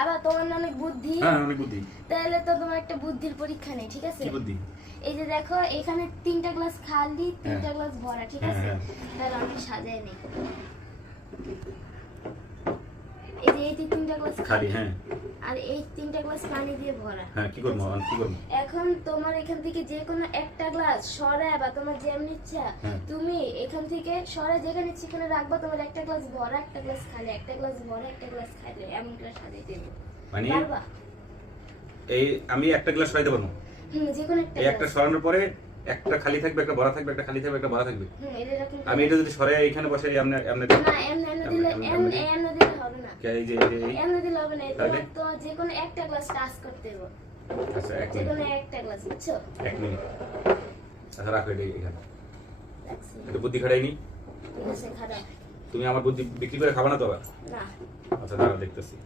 আবার তোমার না অনেক বুদ্ধি। হ্যাঁ অনেক বুদ্ধি। তাহলে তো তোমার একটা বুদ্ধির পরীক্ষা নেই, ঠিক আছে? কি বুদ্ধি? এই যে দেখো এখানে 3টা গ্লাস খালি, 3টা গ্লাস ভরা, ঠিক আছে? হ্যাঁ। তাহলে আমি সাজাই নেই। এই যে এই 3টা গ্লাস খালি, হ্যাঁ। আর এই 3টা গ্লাস পানি দিয়ে ভরা। হ্যাঁ কি করব আমি কি করব? এখন তোমার এখান থেকে যে কোনো একটা গ্লাস সরায় বা তোমার যেমন ইচ্ছা তুমি এখান থেকে সরায় যেখানে ইচ্ছে সেখানে রাখবা। তোমার একটা গ্লাস ভরা, একটা গ্লাস খালি, একটা গ্লাস ভরা, একটা গ্লাস খালি, এমন করে সাজিয়ে দেবো। মানে পারবা? এই আমি একটা গ্লাস সরাইতে পারবো? যে কোনো একটা এই একটা সরানোর পরে একটা খালি থাকবে, একটা ভরা থাকবে, একটা খালি থাকবে, একটা ভরা থাকবে। আমি এটা যদি সরাই এখানে বসে এমনি এমনি না এমন দিলে দিলে হবে না। এই যে এমন দিলে হবে না। তো যে কোনো একটা গ্লাস টাচ করতে হবে। আচ্ছা এক যে মিনিট। কোনো একটা গ্লাস, বুঝছো? এক মিনিট। আচ্ছা রাখো এটা এখানে। রাখছি। একটু বুদ্ধি খাটাইনি? ঠিক আছে, খারাপ তুমি আমার বুদ্ধি বিক্রি করে খাবা না তো আবার? না। আচ্ছা দাঁড়া দেখতেছি।